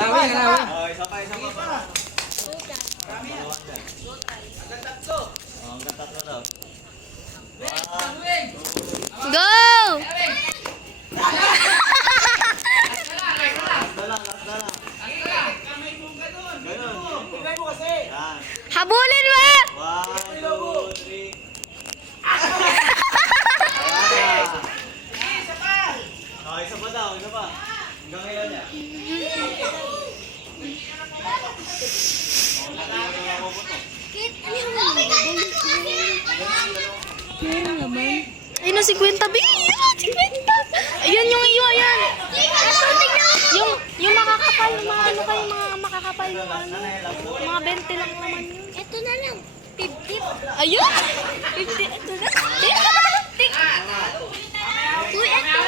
Lawin. Isa pa pa. Hanggang tatlo daw. Go! Habulin mo! 1, 2, 3. Isa pa daw, isa pa. Hanggang ilan niya? Ay, na 50 bi. 50. Ayun yung iyo, ayan. Yung makakapal, mga ano kayo, mga makakapal yung ano. Mga 20 lang naman yun. Ito na lang. 50. Ayun! 50, ito na. Uy, ito.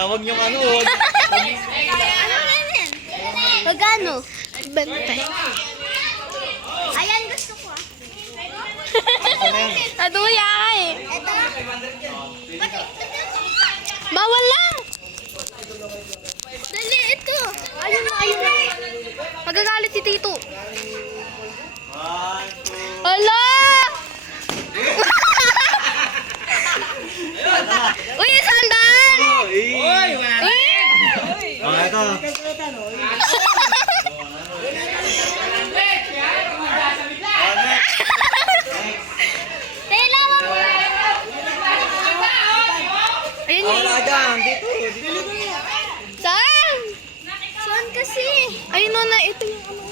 Wag niyong ano, wag. Ano na yan? Pagano? 20. Ayan, gusto ko ah. Aduya ka eh. Ito. Bawal lang. Dali, ito. Ayun na. Magagalit si Tito. 1, 2. Hala! Uy, sandal! Uy, wala na. Ito. Tela, wag mo. Ayun yung... Wala dyan. Dito. Saan? Saan kasi? Ayun na, ito yung ano.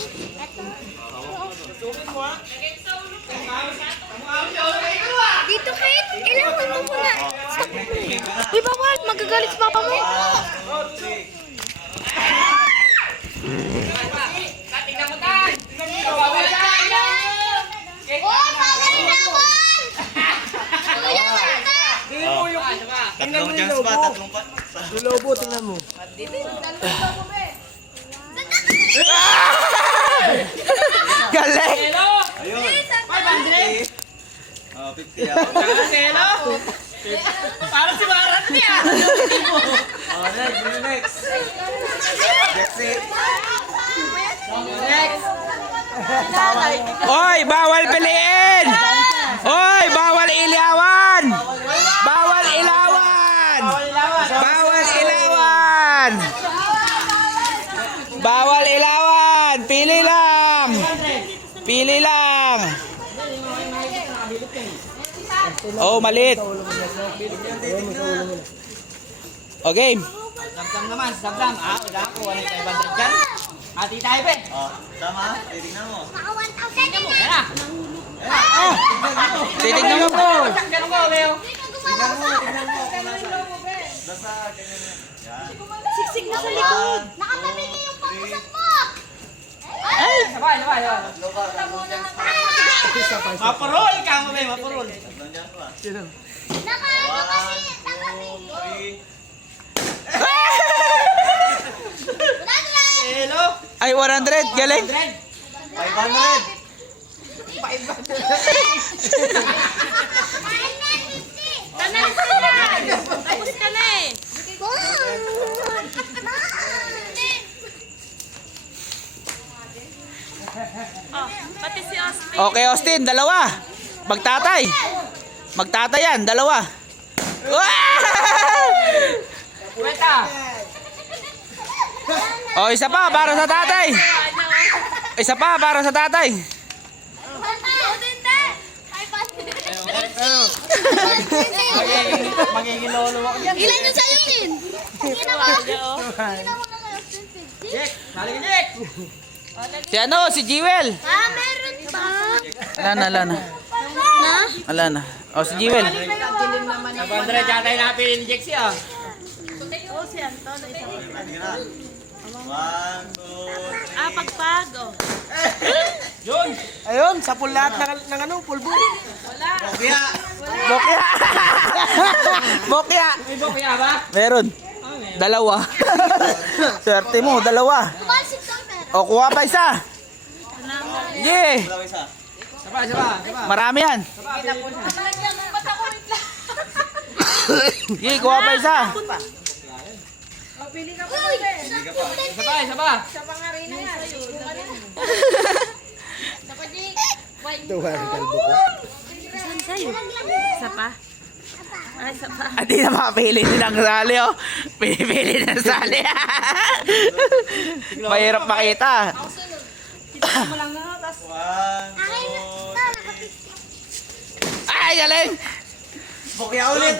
Dito, Kate. Kailangan mo muna. Uy, bawal. Magagalit si papa mo. Oh, bawal na ako! Tatlong chance pa, tatlong pa. Yung lobo, tingnan mo. Galing! Ayun. 500! 50 Selo! Parang si Marat niya! Next. That's it. Next! Oy, bawal piliin! Oy, bawal ilawan! Bawal ilawan! Bawal ilawan! Bawal ilawan! Pili lang! Pili lang! Oh, malit. O, game. Sabdam naman, sabdam. Udah ako, ano yung 500 dyan? Hati tayo, pe. Tama, titignan mo. Naka 1,000 mo. Yan na. Titignan mo po. Ganun ko, Leo. Tignan mo kung nasa. Nasa ganyan yan. Yan. Siksik na sa likod. Nakatabi niyo yung pangusap mo. Sabay. Tatlo pa, tatlong chance pa. Mapurol ka mo, be. Mapurol. Tatlong chance pa. Naka kasi. 1, 2, 3. Hello. Ay, 100. Galing. 500. Tanay sila. Tapos ka na eh. Pati si Austin. Okay, Austin, dalawa. Magtatay. Magtatay yan, dalawa. Kwenta. O, isa pa para sa tatay. Isa pa para sa tatay. Magiging lolo ako dyan. Ilan yung sa'yo, Tin? Tingnan mo. Tingnan mo na kayo. Jack, balik ka, Jack. Si ano, si Jewel. Meron pa. Ala na. Na? Ala na. O, si Jewel. 500 yata yung napili ni Jack siya. Sige na. 1, 2, 3. Pagpago. Yun. Ayun, sa lahat ng ano, pulbo. Kaya. Bokya. Bokya. May bokya ba? Meron. Dalawa. Swerte mo, dalawa. Balsik sa meron. O, kuha pa isa. Yeah. Dalawa isa. Saba. Marami yan. Yeah, kuha pa isa. Hindi ka pa. Isa pa, isa pa. Saan sa'yo? Isa pa? Ay, isa pa. At di na makapili nilang sali, oh. Pinipili ng sali. Mahirap makita. Mo lang na, tas. 1, 2, Ay, galing! Bukya ulit.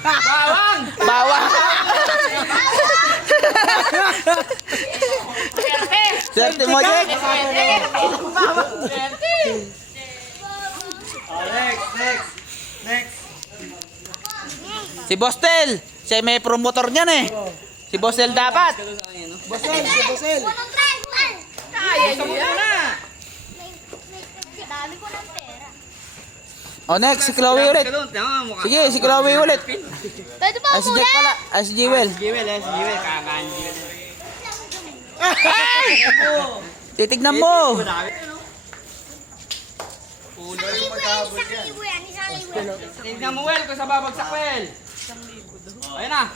Bawang! Bawang! Swerte mo, Jack! Oh, next. Si Bostel! Siya may promotor niyan eh. Si Bostel dapat. Kaya nyo na. Dami ko ng pera. O next, si Chloe ulit. Sige, si Chloe ulit. Pwede ba Ay, si Jack pala. Ay, si Jewel. Jewel, si Jewel. Kakaan Jewel. Ay! Titignan mo. Isang libo yan. Tingnan mo, Wel, kung sa babagsak, Wel. Ayan na.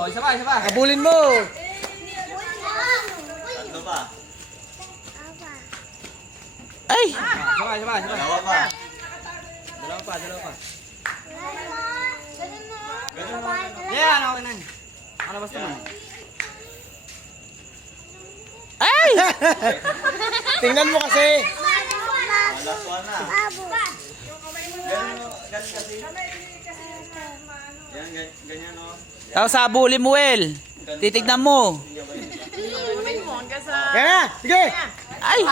O, isa pa, isa pa. Habulin mo. Tatlo pa. Ay! Isa pa, isa pa, isa pa. Dalawa pa. Dalawa pa, dalawa pa. Ganun mo. Yan, okay na. Ano basta mo? Ay! Tingnan mo kasi. Last one na. Ganun kasi. Yan, ganyan o. Tapos habulin mo, Wel. Titignan mo. Yan na. Sige. Ay!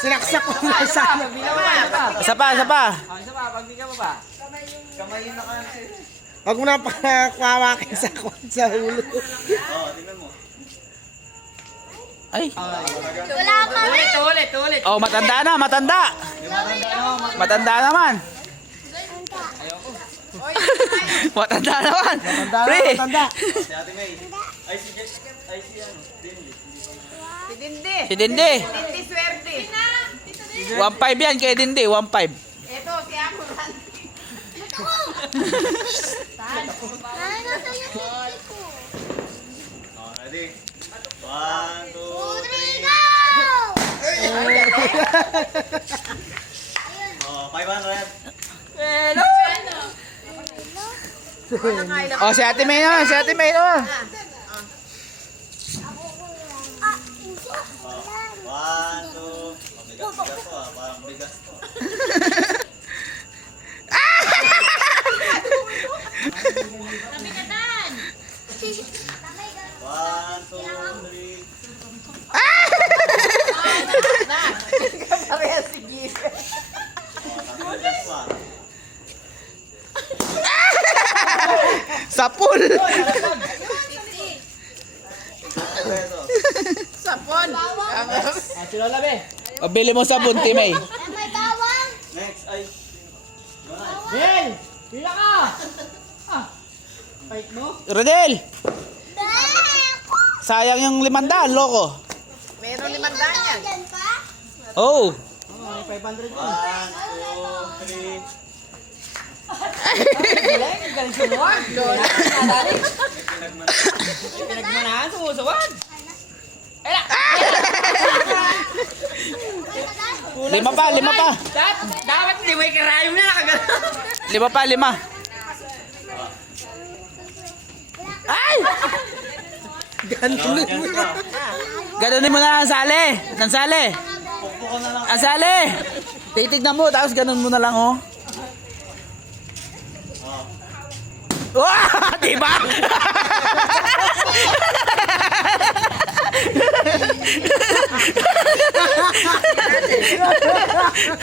Sinaksak ko na sa... Pagbilang mo pa, isa pa. Isa pa, isa pa. O, isa pa, pagbilang mo pa. Kamay na kasi. Huwag mo na pawawakin sa ulo. Oh, tingnan mo. Ay! Wala pa rin. Ulit. Oh, matanda na, matanda. Matanda naman. Matanda naman. Pre. Matanda. Si Ate May. Ay, si Jack. Ay, si ano. Dindi. Si Dindi. Hindi swerte. 1.5 yan kay Dindi, 1.5. Ito, si ako. Ano sa'yo hindi ko? Oh, ready? 1, 2, 3. Go! Oh, 500. Hello! Oh, si Ate May naman, si Ate May naman. Oh, 1, 2. Bigas to ah. Parang bigas to. Nabigatan! 1, 2, 3. Parehas si Gigi. Oh, tatlo dyan pa. Sa pool. Peso. Sapon. Ah, si Lola, be. O, bili mo sabon, Timay. May bawang! Next, ay. Bel! Pila ka! Ah! Fight mo? Rodel, sayang yung 500, loko. Meron 500 yan. Dyan pa? Oh. Oh, may 500 mo. 1, 2, 3. Galing sumuwag. Lola, nadali. Pinagmana. Pinagmanahan, sumusuwag. Ay na! 5 pa, 5 pa. Dapat hindi mo ikarayom na nakagano. 5 pa, 5. Ay! Dalawa dyan pa. Ganunin mo na ang sali. Ang sali. Pukpuko na lang. Ang sali. Titignan mo, tapos ganun mo na lang, oh. Oh. Wah! Diba?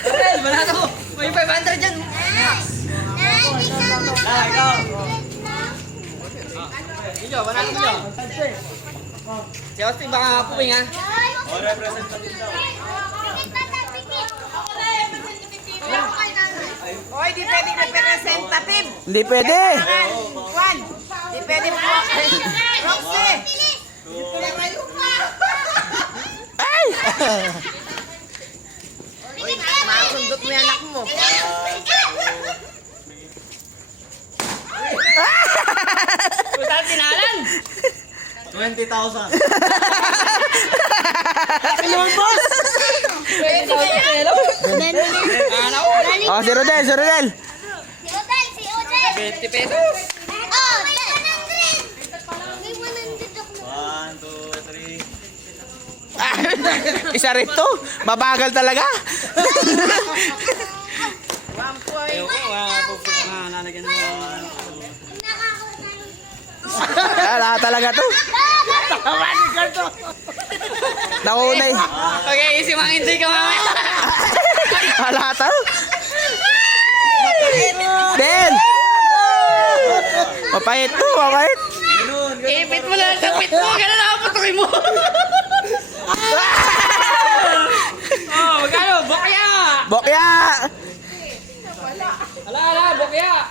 Bel, wala to. May 500 dyan. Ah, ikaw. Inyo, wala to inyo. Si Austin baka puwing ha. Oh, representative daw. Oy, di pwede representative. Hindi pwede. Juan, di pwede Roxy. Ay! Makasundot mo yung anak mo. 20,000. Oh, si Rodel, si Rodel. Si Odel, si Odel. 20 pesos. Oh, may 100. May 100 ako. 1, 2, 3. Isa rin to. Mabagal talaga. Nalagyan mo. Wala talaga to. Nakunay. Okay, easy mang hindi ka mamaya. Wala to. Den. Mapait to, mapait. Ipit mo lang sa pit mo. Ganun ako patuloy mo. Oh, magkano? Bokya! Bokya. Ala, bokya!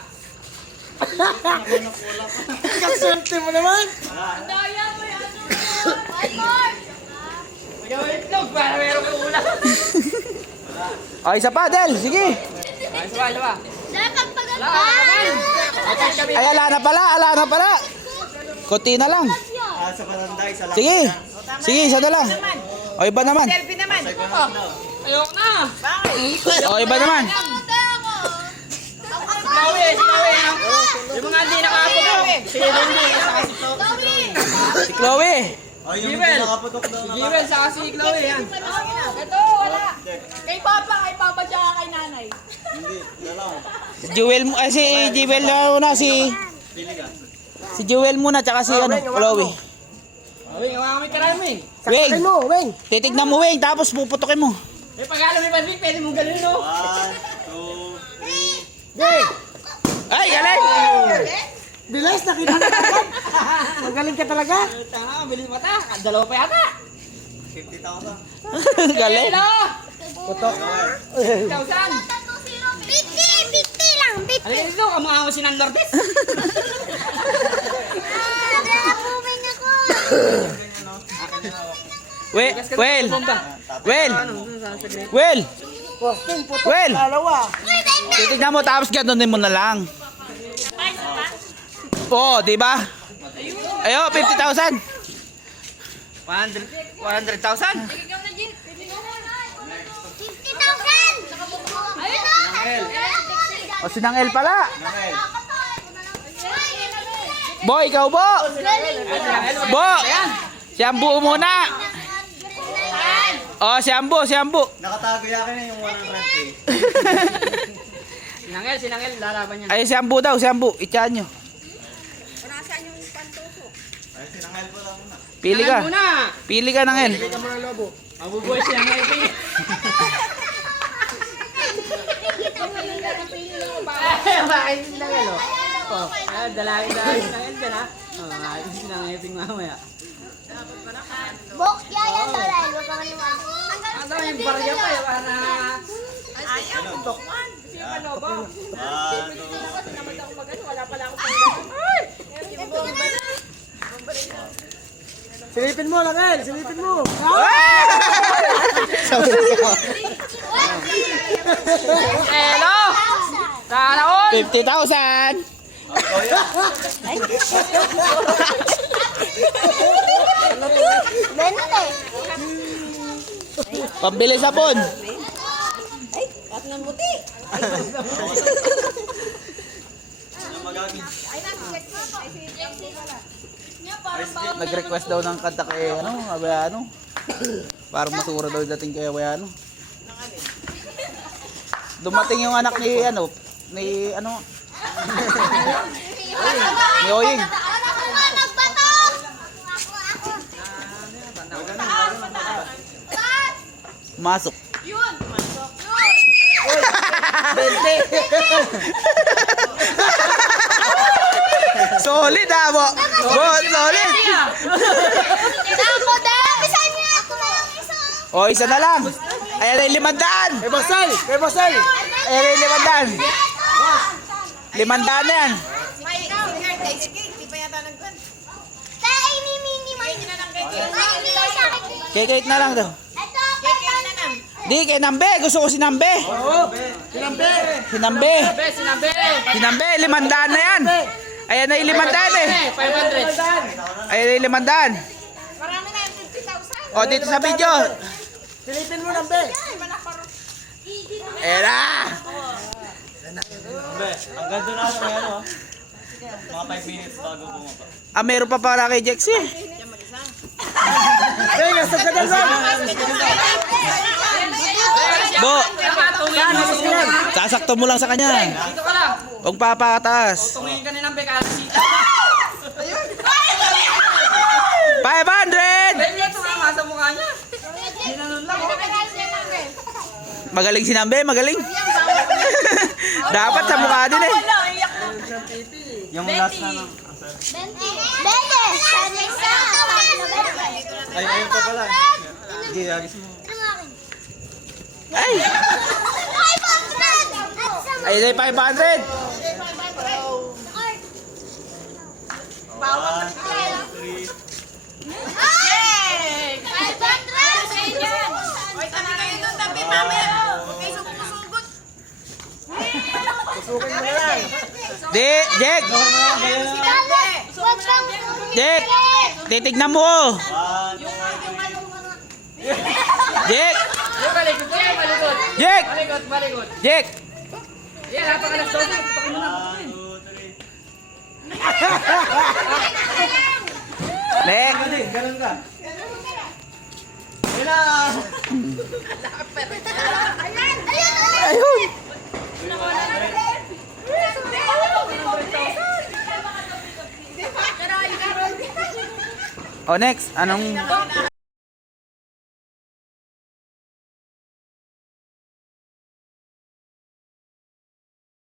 Kaserte mo naman. Magkano itlog para meron kang ulam. Oh, isa pa, Del. Sige. Ay, sawa. Dapat pag Ay, ala na pala. Kunti na lang. Sa barangay, sa lang. Sige. Sige, isa na lang. O, iba naman. Selfie naman. Ayoko na. O, iba naman. Sinawi. Yung mga hindi nakapagod. Si Lindy. Si Chloe. Ay, yung Jewel. nakaputok daw na Jewel, saka si Chloe. Yan. Ito, wala. Kay Papa, tsaka kay Nanay. Hindi, dalaw. Si Jewel, si Jewel na si... Pili ka. Si Jewel muna, tsaka si Chloe. Uy, kami karami. Wing, Saksakin mo, Weng. titignan mo, Wing, tapos puputokin mo. Eh, pag alam mo yung pwede mong ganun, no? 1, 2, 3. Weng. Ay, galing! Bilis, nakita ka talaga. Magaling ka talaga. Tanga, bilis mata. Dalawa pa yata. 50,000. Galing. Hello! Putok. 1,000. 50 lang, 50. Halika dito, kamukha mo si Nan Lourdes. Nakapumin ako. Well, Posting, putok. Well. Dalawa. titignan mo, tapos ganonin mo na lang. Oo, di ba? Ayo, 50,000. 100,000? 50,000. Ayun na. O, si Nangel pala. Bo, ikaw, Bo. Bo. Si Ambu muna. O, si Ambu. Nakatago yakin na yung 100K. Sinangel, lalaban yan. Ay, si Ambu daw, si Ambu. Ityahan nyo. Ay, sinangel po lang muna. Pili ka. Muna! Pili ka, Nangel. Mabubuhay siya ng IP. Bakit si Sinangel, oh? Oh, dalawin Sinangel din, ha? Oh, makakit si Sinangel mamaya. Bok, yan daw dahil. Huwag ka maniwala. Ano yung barya pa, yung para... Ayaw, putok man. Ano ba? 1, 2, 3. Silipin mo, Langel. Silipin mo. Hello! Sana all! 50,000. Bente. Pambili sabon. Ano magagin? Nag-request daw ng kanta kay Abayano. Parang masura daw dating kay Abayano. Dumating yung anak ni ni Oying. Ako nga nagbato. Masok. Solid Bo. Bo, solid. Ako daw. Bisan niya ako na lang isa. O, isa na lang. Ayan ay 500. Kay Basal. Kay Basal. Ayan ay 500. 500 na yan. May singer, taste cake. Di pa yata nagpan. Tay, mini man. Hindi na lang kay Ay, hindi ko sa akin. Kekate na lang daw. Ito, Cake na lang. Di, kay Nambe. Gusto ko si Nambe. Oo. Sinambe. Si Nambe. Be, sinabi! Si Nambe, 500 na yan. Ayan na yung 500 eh. 500. Ayan na yung 500. Marami na yung 50,000. O, dito sa video. Silipin mo lang, be. Ayan na. Be, ang ganda na ako yan, oh. Mga 5 minutes bago bumaba. Ah, meron pa para kay Jexy. Be, nasa ka dyan, be. Bo, Tungin mo lang. sasakto mo lang sa kanya. Dito ka lang. Huwag papataas. Tungin ka ni Nambe kaya sita. 500! Ganyan tumama sa mukha niya. Ginanon lang. Magaling si Nambe, magaling. Dapat sa mukha din eh. Wala, iyak na. Yung last na ng... Benes! Ay, ayun pa pala. Sige, agis mo. Ay! Ay, ay, 500! 1, 2, 3. Yay! Oy, tabi kayo doon, tabi, mamaya. Huwag kayo sumusugot. Susukin mo na lang. Di, Jek! Jek! Titignan mo oh! 1, 2, Jek! Yung malikot ko, yung malikot. Jek! Malikot, malikot. Jek! Yan, napakalas daw. Pakin mo na. 1, 2, 3. Nek! Ganun ka. Ayun! O next, anong...